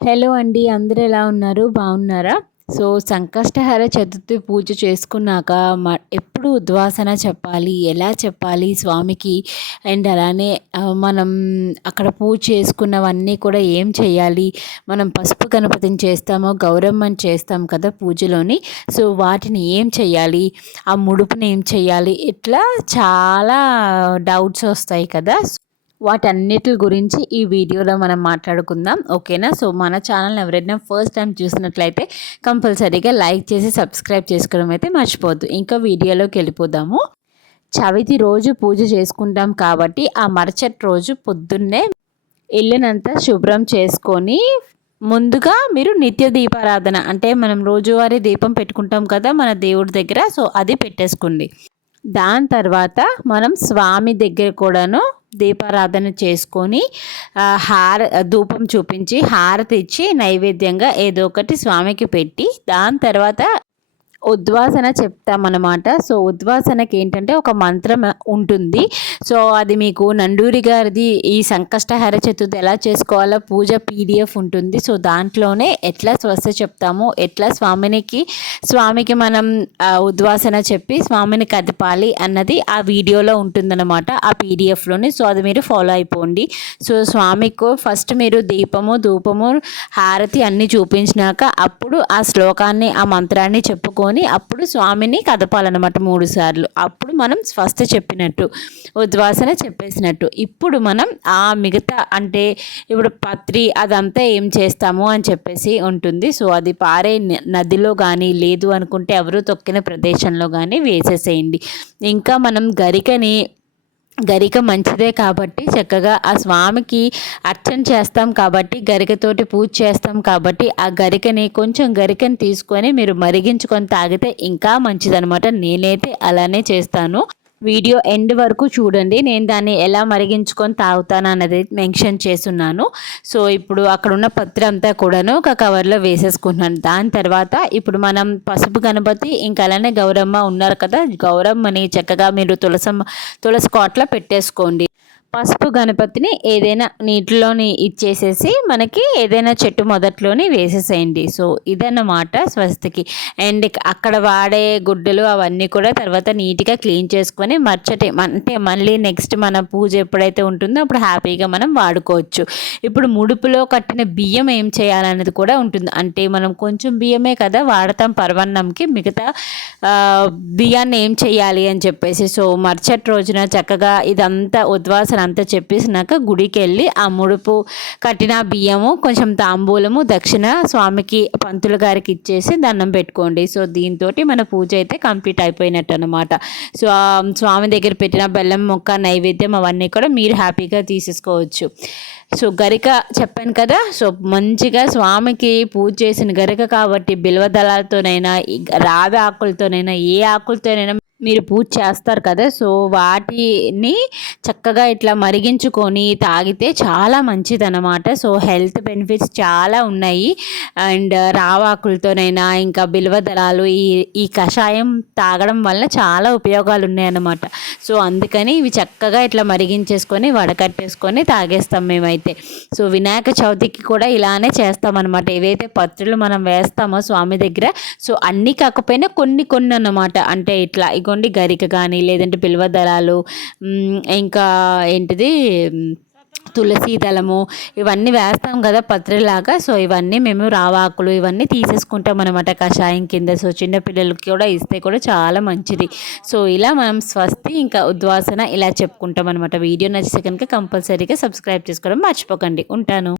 Hello అండి అందరూ ఎలా ఉన్నారు? బాగున్నారా? సో సంకష్టహార చతుర్థి పూజ చేసుకున్నాక మ ఎప్పుడు ఉద్వాసన చెప్పాలి ఎలా చెప్పాలి స్వామికి? అండ్ అలానే మనం అక్కడ పూజ చేసుకున్నవన్నీ కూడా ఏం చేయాలి? మనం పసుపు గణపతిని చేస్తామో గౌరమ్మని చేస్తాం కదా పూజలోని. సో వాటిని ఏం చేయాలి? ఆ ముడుపుని ఏం చేయాలి? ఇట్లా చాలా డౌట్స్ వస్తాయి కదా. వాటన్నిటి గురించి ఈ వీడియోలో మనం మాట్లాడుకుందాం. ఓకేనా? సో మన ఛానల్ ఎవరైనా ఫస్ట్ టైం చూసినట్లయితే కంపల్సరీగా లైక్ చేసి సబ్స్క్రైబ్ చేసుకోవడం అయితే మర్చిపోద్దు ఇంకా వీడియోలోకి వెళ్ళిపోదాము. చవితి రోజు పూజ చేసుకుంటాం కాబట్టి ఆ మరుసటి రోజు పొద్దున్నే ఇల్లునంతా శుభ్రం చేసుకొని ముందుగా మీరు నిత్య దీపారాధన అంటే మనం రోజువారీ దీపం పెట్టుకుంటాం కదా మన దేవుడి దగ్గర సో అది పెట్టేసుకోండి. దాని తర్వాత మనం స్వామి దగ్గర కూడాను దీపారాధన చేసుకొని హార ధూపం చూపించి హారతి ఇచ్చి నైవేద్యంగా ఏదో ఒకటి స్వామికి పెట్టి దాని తర్వాత ఉద్వాసన చెప్తామన్నమాట. సో ఉద్వాసనకి ఏంటంటే ఒక మంత్రం ఉంటుంది. సో అది మీకు నండూరి గారిది ఈ సంకష్టహర చతుర్థి ఎలా చేసుకోవాలో పూజ పీడిఎఫ్ ఉంటుంది. సో దాంట్లోనే ఎట్లా స్వస్థ చెప్తాము ఎట్లా స్వామినికి స్వామికి మనం ఉద్వాసన చెప్పి స్వామిని కదపాలి అన్నది ఆ వీడియోలో ఉంటుందన్నమాట ఆ పీడిఎఫ్లోని. సో అది మీరు ఫాలో అయిపోండి. సో స్వామికి ఫస్ట్ మీరు దీపము ధూపము హారతి అన్నీ చూపించినాక అప్పుడు ఆ శ్లోకాన్ని ఆ మంత్రాన్ని చెప్పుకో పెట్టుకొని అప్పుడు స్వామిని కదపాలన్నమాట మూడు సార్లు. అప్పుడు మనం స్వస్థ చెప్పినట్టు ఉద్వాసన చెప్పేసినట్టు. ఇప్పుడు మనం ఆ మిగతా అంటే ఇప్పుడు పత్రి అదంతా ఏం చేస్తాము అని చెప్పేసి ఉంటుంది. సో అది పారే నదిలో కానీ లేదు అనుకుంటే ఎవరు తొక్కిన ప్రదేశంలో కానీ వేసేసేయండి. ఇంకా మనం గరికని గరిక మంచిదే కాబట్టి చక్కగా ఆ స్వామికి అర్చన చేస్తాం కాబట్టి గరికతోటి పూజ చేస్తాం కాబట్టి ఆ గరికని కొంచెం గరికని తీసుకొని మీరు మరిగించుకొని తాగితే ఇంకా మంచిదనమాట నేనైతే అలానే చేస్తాను. వీడియో ఎండ్ వరకు చూడండి. నేను దాన్ని ఎలా మరిగించుకొని తాగుతాను అన్నది మెన్షన్ చేస్తున్నాను. సో ఇప్పుడు అక్కడ ఉన్న పత్రి అంతా కూడాను ఒక కవర్లో వేసేసుకుంటున్నాను. దాని తర్వాత ఇప్పుడు మనం పసుపు గణపతి ఇంకా అలానే గౌరమ్మ ఉన్నారు కదా. గౌరమ్మని చక్కగా మీరు తులసమ్మ తులసి కోట్ల పెట్టేసుకోండి. పసుపు గణపతిని ఏదైనా నీటిలోని ఇచ్చేసేసి మనకి ఏదైనా చెట్టు మొదట్లోని వేసేసేయండి. సో ఇదన్నమాట స్వస్తికి. అండ్ అక్కడ వాడే గుడ్డలు అవన్నీ కూడా తర్వాత నీట్గా క్లీన్ చేసుకొని మర్చటి అంటే మళ్ళీ నెక్స్ట్ మన పూజ ఎప్పుడైతే ఉంటుందో అప్పుడు హ్యాపీగా మనం వాడుకోవచ్చు. ఇప్పుడు ముడుపులో కట్టిన బియ్యం ఏం చేయాలనేది కూడా ఉంటుంది. అంటే మనం కొంచెం బియ్యమే కదా వాడతాం పర్వన్నంకి మిగతా బియ్యాన్ని ఏం చేయాలి అని చెప్పేసి. సో మర్చటి రోజున చక్కగా ఇదంతా ఉద్వాసన అంతా చెప్పేసినాక గుడికి వెళ్ళి ఆ ముడుపు కట్టిన బియ్యము కొంచెం తాంబూలము దక్షిణ స్వామికి పంతుల గారికి ఇచ్చేసి దండం పెట్టుకోండి. సో దీంతో మన పూజ అయితే కంప్లీట్ అయిపోయినట్టు అనమాట సో స్వామి దగ్గర పెట్టిన బెల్లం మొక్క నైవేద్యం అవన్నీ కూడా మీరు హ్యాపీగా తీసేసుకోవచ్చు. సో గరిక చెప్పాను కదా సో మంచిగా స్వామికి పూజ చేసిన గరిక కాబట్టి బిల్వ దళాలతోనైనా రావి ఆకులతోనైనా ఏ ఆకులతోనైనా మీరు పూజ చేస్తారు కదా సో వాటిని చక్కగా ఇట్లా మరిగించుకొని తాగితే చాలా మంచిదన్నమాట. సో హెల్త్ బెనిఫిట్స్ చాలా ఉన్నాయి. అండ్ రావాకులతోనైనా ఇంకా బిల్వదళాలు ఈ ఈ కషాయం తాగడం వల్ల చాలా ఉపయోగాలు ఉన్నాయన్నమాట సో అందుకని ఇవి చక్కగా ఇట్లా మరిగించేసుకొని వడకట్టేసుకొని తాగేస్తాం మేమైతే. సో వినాయక చవితికి కూడా ఇలానే చేస్తామన్నమాట. ఏవైతే పత్రులు మనం వేస్తామో స్వామి దగ్గర సో అన్నీ కాకపోయినా కొన్ని కొన్ని అన్నమాట అంటే ఇట్లా అనుకోండి గరిక కానీ లేదంటే పిల్వ దళాలు ఇంకా ఏంటిది తులసి దళము ఇవన్నీ వేస్తాం కదా పత్రిలాగా. సో ఇవన్నీ మేము రావాకులు ఇవన్నీ తీసేసుకుంటాం అనమాట కషాయం కింద. సో చిన్నపిల్లలకి కూడా ఇస్తే కూడా చాలా మంచిది. సో ఇలా మనం స్వస్తి ఇంకా ఉద్వాసన ఇలా చెప్పుకుంటాం అనమాట వీడియో నచ్చితే కనుక కంపల్సరీగా సబ్స్క్రైబ్ చేసుకోవడం మర్చిపోకండి. ఉంటాను.